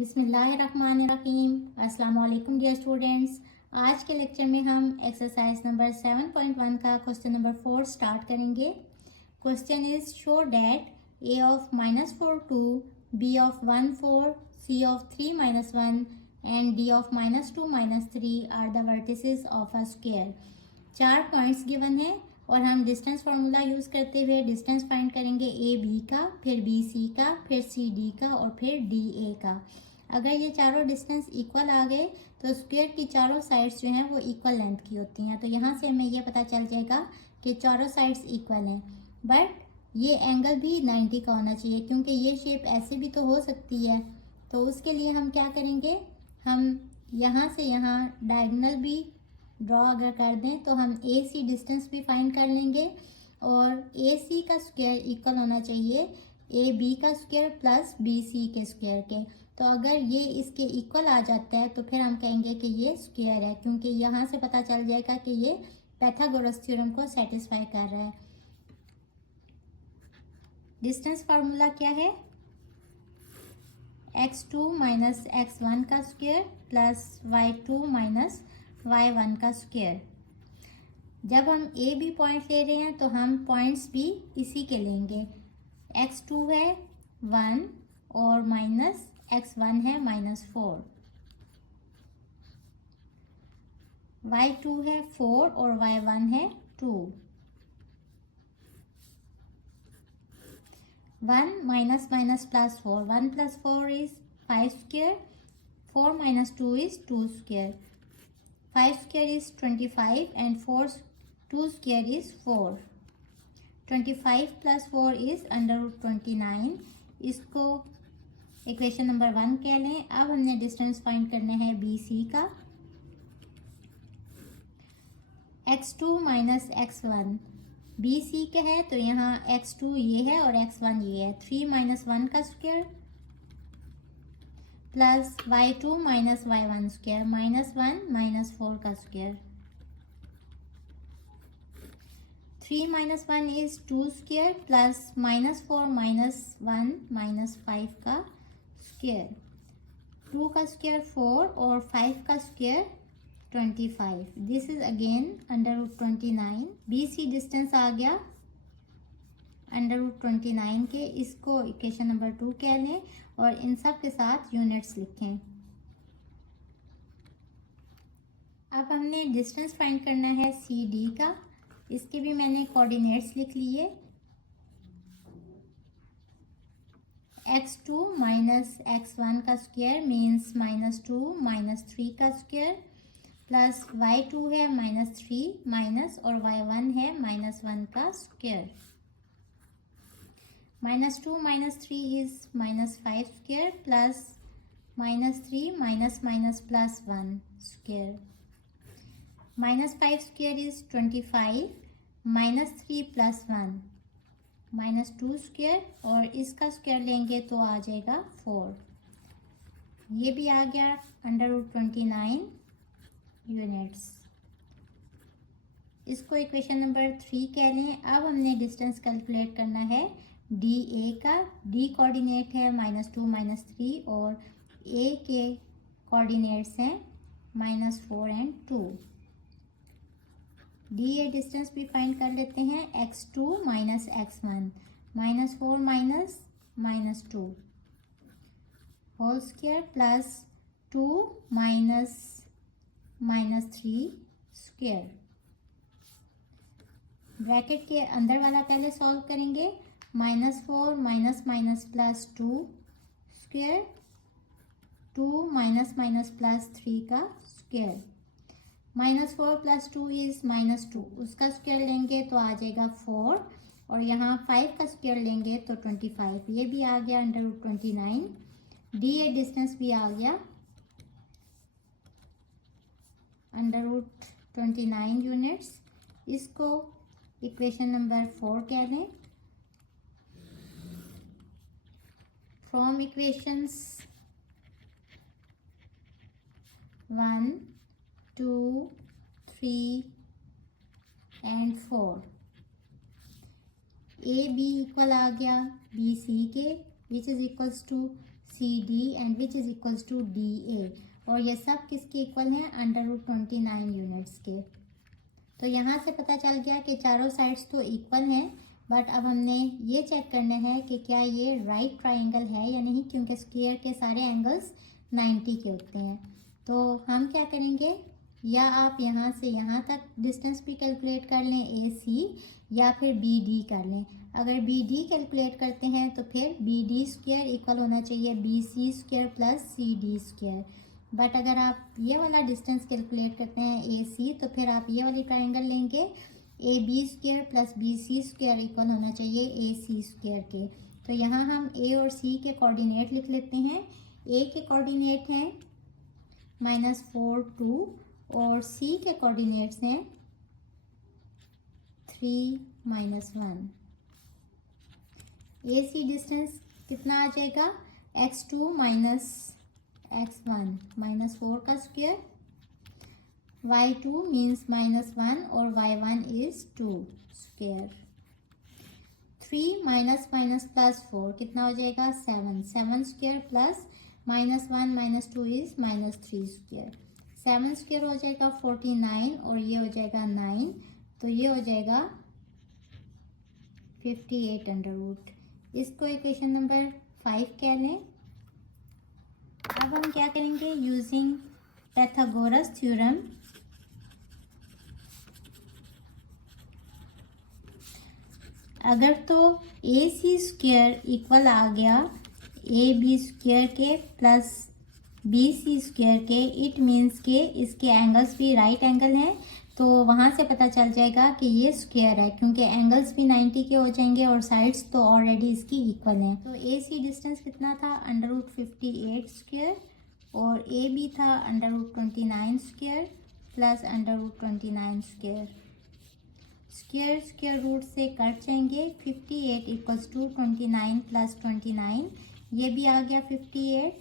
बिस्मिल्लाहिर्रहमानिर्रहीम। अस्सलाम वालेकुम डियर स्टूडेंट्स। आज के लेक्चर में हम एक्सरसाइज नंबर 7.1 का क्वेश्चन नंबर 4 स्टार्ट करेंगे। Question is show that a of -4 2, b of 1 4, c of 3 -1 and d of -2 -3 are the vertices of a square। 4 points given है और हम डिस्टेंस फार्मूला यूज करते हुए डिस्टेंस फाइंड करेंगे A B का, फिर B C का, फिर सी डी का और फिर डी ए का। अगर ये चारों डिस्टेंस इक्वल आ गए तो स्क्वायर की चारों साइड्स जो हैं वो इक्वल लेंथ की होती हैं। तो यहाँ से हमें ये पता चल जाएगा कि चारों साइड्स इक्वल हैं, बट ये एंगल भी 90 का होना चाहिए क्योंकि ये शेप ऐसे भी तो हो सकती है। तो उसके लिए हम क्या करेंगे, हम यहाँ से यहाँ डायगोनल भी ड्रॉ अगर कर दें तो हम ए सी डिस्टेंस भी फाइंड कर लेंगे और ए सी का स्क्वायर इक्वल होना चाहिए ए बी का स्क्वायर प्लस बी सी के स्क्वायर के। तो अगर ये इसके इक्वल आ जाता है तो फिर हम कहेंगे कि ये स्क्वायर है, क्योंकि यहाँ से पता चल जाएगा कि ये पाइथागोरस थ्योरम को सेटिस्फाई कर रहा है। डिस्टेंस फार्मूला क्या है, x2 माइनस x1 का square plus y2 minus y1 का स्क्वायर। जब हम ए बी पॉइंट ले रहे हैं तो हम पॉइंट्स भी इसी के लेंगे। x2 है 1 और माइनस x1 है -4, y2 है 4 और y1 है 2। 1 minus minus plus 4, 1 plus 4 is 5 square, 4 minus 2 is 2 square, 5 square is 25 and 2 square is 4। 25 plus 4 is √29। इसको इक्वेशन नंबर 1 कह लें। अब हमने डिस्टेंस फाइंड करना है बी सी का। x2 minus x1 B C का है तो यहाँ x2 ये है और x1 ये है। 3 माइनस 1 का square plus y2 minus y1 square, -1 minus 4 का square. 3 minus 1 is 2 square plus -4 minus 1 minus 5 का स्क्वायर। 2 का स्क्वायर 4 और 5 का square 25। This is again √29। B C distance आ गया √29 के। इसको इक्वेशन नंबर 2 कह लें और इन सब के साथ यूनिट्स लिखें। अब हमने डिस्टेंस फाइंड करना है सी डी का। इसके भी मैंने कोऑर्डिनेट्स लिख लिए। x2 माइनस x1 का स्क्वायर मीन्स -2 -3 का स्क्वायर प्लस y2 है -3 माइनस और y1 है -1 का square. -2 -3 is -5 square plus -3 minus plus 1 square. -5 square is 25, -3 plus 1 -2 square और इसका स्क्वायर लेंगे तो आ जाएगा 4। ये भी आ गया √29 यूनिट्स। इसको इक्वेशन नंबर 3 कह लें। अब हमने डिस्टेंस कैलकुलेट करना है डी ए का। डी कोऑर्डिनेट है -2 -3 और ए के कोऑर्डिनेट्स हैं -4 एंड 2। डी ए डिस्टेंस भी फाइंड कर लेते हैं। x2 minus x1 -4 minus -2 whole square plus 2 minus -3 square. Bracket के अंदर वाला पहले सॉल्व करेंगे। -4 minus plus 2 square, 2 minus plus 3 का स्क्वायर। -4 प्लस 2 इज -2, उसका स्क्वायर लेंगे तो आ जाएगा 4 और यहाँ 5 का स्क्वायर लेंगे तो 25। ये भी आ गया √29। डी ए डिस्टेंस भी आ गया √29 यूनिट्स। इसको इक्वेशन नंबर 4 कह दें। From equations 1 2 3 and 4 A B equal आ गया बी सी के, which is equals to CD and which is equals to DA, और ये सब किसके इक्वल हैं? √29 यूनिट्स के। तो यहाँ से पता चल गया कि चारों साइड्स तो इक्वल हैं, बट अब हमने ये चेक करना है कि क्या ये राइट ट्राइंगल है या नहीं, क्योंकि स्क्वायर के सारे एंगल्स 90 के होते हैं। तो हम क्या करेंगे, या आप यहाँ से यहाँ तक डिस्टेंस भी कैलकुलेट कर लें AC, या फिर BD कर लें। अगर BD कैलकुलेट करते हैं तो फिर BD स्क्वायर इक्वल होना चाहिए BC square plus CD square. But अगर आप ये वाला डिस्टेंस कैलकुलेट करते हैं AC, तो फिर आप ये वाली ट्राइंगल लेंगे AB square plus BC square equal होना चाहिए AC स्क्वायर के। तो यहाँ हम A और C के कोऑर्डिनेट लिख लेते हैं। A के कोऑर्डिनेट हैं -4 2, और C के कोऑर्डिनेट्स हैं 3 -1। AC डिस्टेंस कितना आ जाएगा? x2 माइनस x1 -4 का स्क्वायर, y2 मीन्स -1 और y1 is 2 square. 3 minus minus plus 4 कितना हो जाएगा? 7 square plus -1 -2 is -3 square. 7 square हो जाएगा 49, और ये हो जाएगा 9, तो ये हो जाएगा 58 अंडर रूट। इसको इक्वेशन नंबर 5 कह लें। अब हम क्या करेंगे, यूजिंग पाइथागोरस थ्योरम अगर तो AC स्क्वायर इक्वल आ गया AB स्क्वायर के प्लस BC स्क्वायर के, इट मीन्स के इसके एंगल्स भी राइट एंगल हैं, तो वहाँ से पता चल जाएगा कि ये स्क्वायर है, क्योंकि एंगल्स भी 90 के हो जाएंगे और साइड्स तो ऑलरेडी इसकी इक्वल हैं। तो AC डिस्टेंस कितना था? √58 स्क्वायर, और AB था √29 square plus √29 square. Square square root से कट जाएंगे। 58 इक्वल्स टू 29 प्लस 29, ये भी आ गया 58,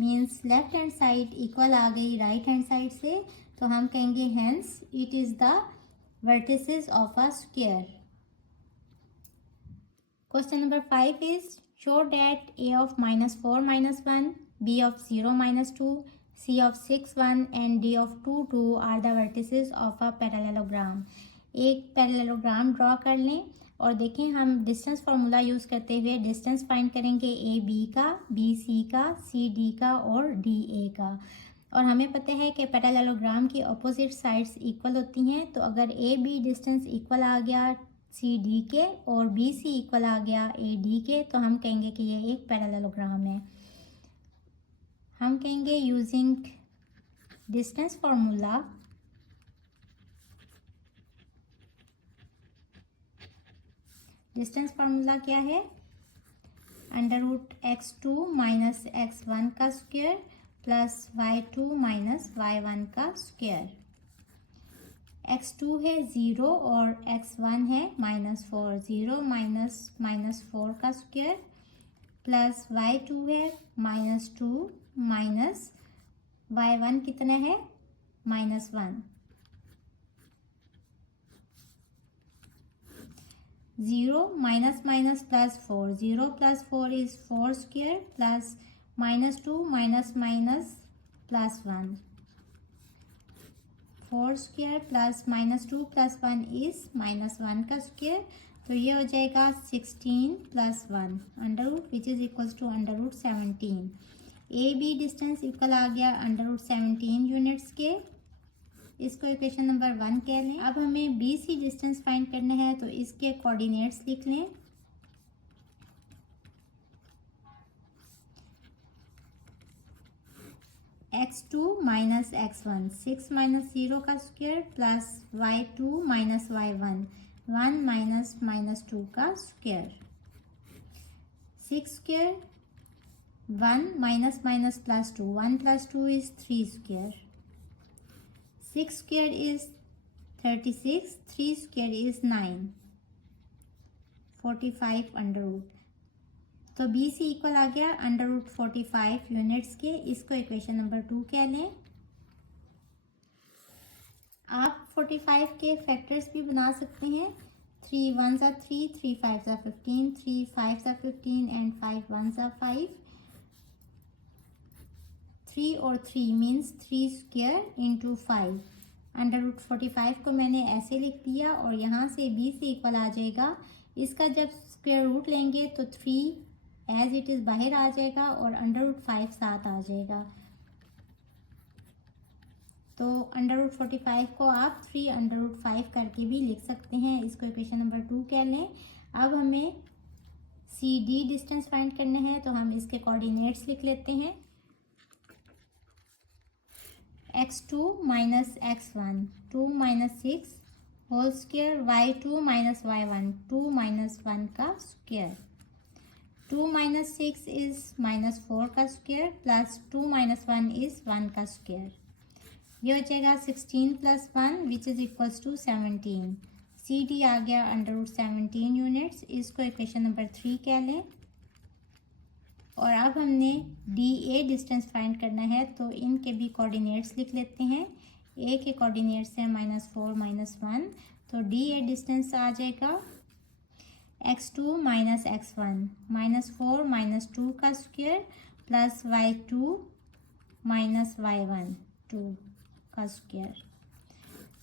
means left hand side equal आ गई राइट हैंड साइड से, तो हम कहेंगे hence it is the vertices of a square. Question number 5 is show that A of -4 -1, B of 0 -2, C of 6 1 and D of 2 2 are the vertices of a parallelogram। एक parallelogram draw कर लें और देखें हम डिस्टेंस फार्मूला यूज़ करते हुए distance find करेंगे AB का, BC का, CD का और DA का। और हमें पता है कि पैरेललोग्राम की अपोजिट साइड्स इक्वल होती हैं, तो अगर AB डिस्टेंस इक्वल आ गया CD के और BC इक्वल आ गया AD के, तो हम कहेंगे कि ये एक पैरेललोग्राम है। हम कहेंगे using distance formula distance formula क्या है? √x2 माइनस x1 का square plus y2 minus y1 का स्क्वायर। x2 है 0 और x1 है -4, 0 माइनस 4 का स्क्वायर प्लस y2 है -2 माइनस y1 कितना है? -1। 0 minus minus plus 4, 0 plus 4 is 4 square plus -2 minus minus plus 1, 4 square plus -2 plus 1 is -1 का स्क्वायर, तो ये हो जाएगा 16 plus 1 under root which is equals to √17। AB distance equal आ गया √17 यूनिट्स के। इसको इक्वेशन नंबर 1 कह लें। अब हमें BC डिस्टेंस फाइंड करना है, तो इसके कोऑर्डिनेट्स लिख लें। x2 माइनस x1, 6 माइनस 0 का square plus y2 minus y1, 1 minus -2 का square. 6 square 1 minus minus plus 2, 1 plus 2 is 3 square. 6 square is 36, 3 square is 9, 45 under root. तो BC इक्वल आ गया √45 यूनिट्स के। इसको इक्वेशन नंबर 2 कह लें। आप 45 के फैक्टर्स भी बना सकते हैं। 3 1 सा 3, 3 5 सा 15, 3 5 सा 15 एंड 5 1 सा 5। 3 और 3 means 3 square into 5। Under root 45 को मैंने ऐसे लिख दिया और यहाँ से b से इक्वल आ जाएगा, इसका जब स्क्वायर रूट लेंगे तो 3 एज इट इज़ बाहर आ जाएगा और अंडर रूट 5 साथ आ जाएगा। तो अंडर रूट 45 को आप 3 अंडर रूट 5 करके भी लिख सकते हैं। इसको इक्वेशन नंबर 2 कह लें। अब हमें सी डी डिस्टेंस फाइंड करना है, तो हम इसके कोऑर्डिनेट्स लिख लेते हैं। x2 minus x1, 2 minus 6 whole square, y2 minus y1, 2 minus 1 का स्क्वायर। 2 माइनस 6 इज़ माइनस 4 का स्क्वायर प्लस 2 माइनस 1 इज़ 1 का स्क्वायर। ये हो जाएगा 16 plus 1 which is equals to 17। C D आ गया अंडर रूट 17 यूनिट्स। इसको इक्वेशन नंबर 3 कह लें। और अब हमने डी ए डिस्टेंस फाइंड करना है, तो इनके भी कोऑर्डिनेट्स लिख लेते हैं। ए के कोऑर्डिनेट्स हैं -4 -1, तो डी ए डिस्टेंस आ जाएगा x2 माइनस x1, -4 -2 का square plus y2 minus y1, 2 का स्क्वायर।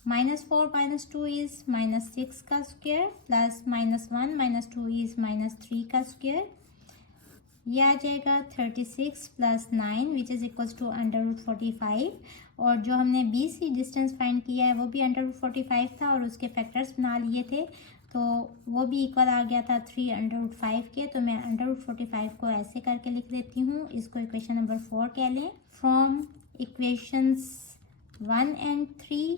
-4 -2 इज़ -6 का स्क्वायर प्लस -1 -2 इज़ -3 का स्क्वायर। यह आ जाएगा 36 plus 9 which is equals to under root 45। और जो हमने बी सी डिस्टेंस फाइंड किया है वो भी अंडर रूट 45 था और उसके फैक्टर्स बना लिए थे, तो वो भी इक्वल आ गया था 3 अंडर रूट 5 के। तो मैं अंडर रूट 45 को ऐसे करके लिख देती हूँ। इसको इक्वेशन नंबर 4 कह लें। फ्रॉम इक्वेशंस 1 एंड 3,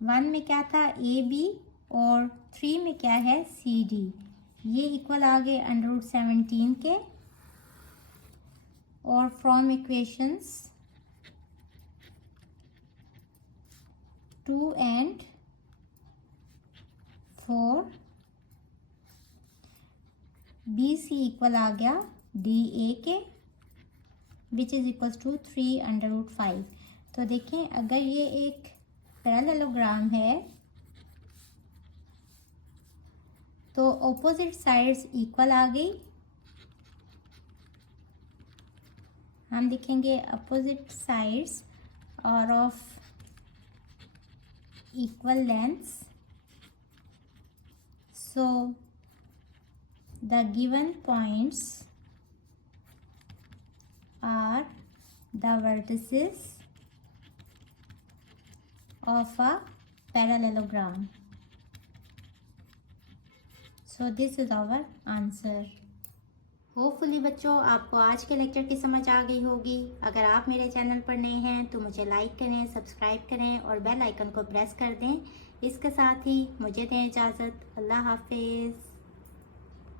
1 में क्या था ए बी और 3 में क्या है सी डी, ये इक्वल आ गए अंडर रूट 17 के। और from equations 2 and 4 B C equal आ गया डी ए के which is equals to 3 under root 5। तो देखें, अगर ये एक पैरेललोग्राम है तो ऑपोजिट साइड्स इक्वल आ गई। हम लिखेंगे opposite sides are of equal lengths, so the given points are the vertices of a parallelogram. So this is our answer. Hopefully बच्चों आपको आज के लेक्चर की समझ आ गई होगी। अगर आप मेरे चैनल पर नए हैं तो मुझे लाइक करें, सब्सक्राइब करें और बेल आइकन को प्रेस कर दें। इसके साथ ही मुझे दें इजाज़त। अल्लाह हाफिज़।